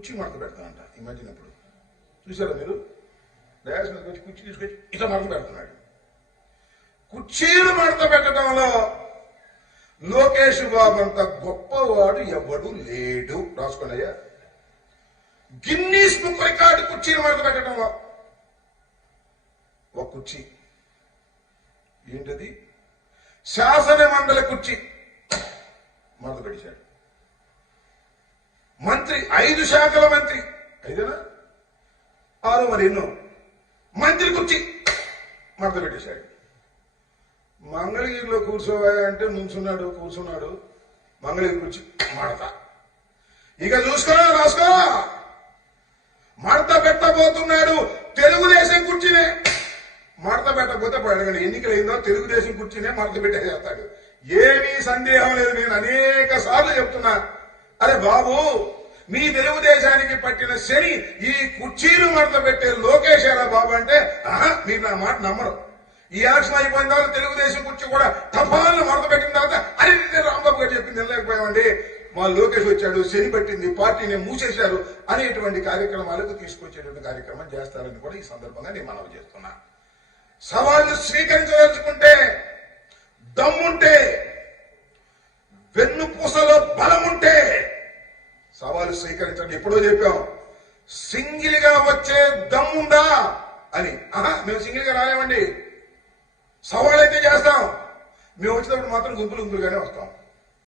కుర్చీ మడత చూసారా మీరు? డయాస్ మీదకి వచ్చి కుర్చీ తీసుకొచ్చి ఇట్లా మడత పెడుతున్నాడు. కుర్చీలు మడత పెట్టడంలో లోకేష్ బాబు అంత గొప్పవాడు ఎవడు లేడు. రాసుకోండి గిన్నీస్ బుక్ రికార్డు కుర్చీలు మడత పెట్టడంలో. ఒక కుర్చీ. ఏంటది? శాసన మండలి కుర్చీ. మడత పెట్టాడు మంత్రి ఐదు శాఖల మంత్రి. ఐదేనా? ఆరు మరి ఎన్నో? మంత్రి కుర్చీ. మడత పెట్టేశాడు మంగళగిరిలో కూర్చోవా అంటే నుంచున్నాడు కూర్చున్నాడు. మంగళగిరి కుర్చీ. మడత ఇక చూసుకో రాసుకో. మడత పెట్టబోతున్నాడు తెలుగుదేశం కుర్చీనే. మడత పెట్టకపోతే పడగండి ఎన్నికలు అయిందో తెలుగుదేశం కుర్చీనే మడత పెట్టేసేస్తాడు. ఏమీ సందేహం లేదు నేను అనేక సార్లు చెప్తున్నా. అరే బాబు మీ తెలుగుదేశానికి పట్టిన శని ఈ కుర్చీలు మడత పెట్టే లోకేష్ ఎలా బాబు అంటే ఆహా మీరు నా మాట నమ్మరు. ఈ యాక్షన్ అయిపోయిన తర్వాత తెలుగుదేశం కుర్చీ కూడా తపాలను మడత పెట్టిన తర్వాత అరే రాంబాబు గారు చెప్పింది వినలేకపోయామండి. మా లోకేష్ వచ్చాడు శని పట్టింది పార్టీని మూసేశారు అనేటువంటి కార్యక్రమాలకు తీసుకొచ్చేటువంటి కార్యక్రమం చేస్తారని కూడా ఈ సందర్భంగా నేను మనవి చేస్తున్నా. సవాళ్ళు స్వీకరించదలుచుకుంటే దమ్ముంటే సవాలు స్వీకరించండి ఎప్పుడో చెప్పాం సింగిల్గా వచ్చే దమ్ముందా అని. ఆహా మేము సింగిల్గా రాలేమండి. సవాల్ అయితే చేస్తాం. మేము వచ్చినప్పుడు మాత్రం గుంపులు గుంపులుగానే వస్తాం.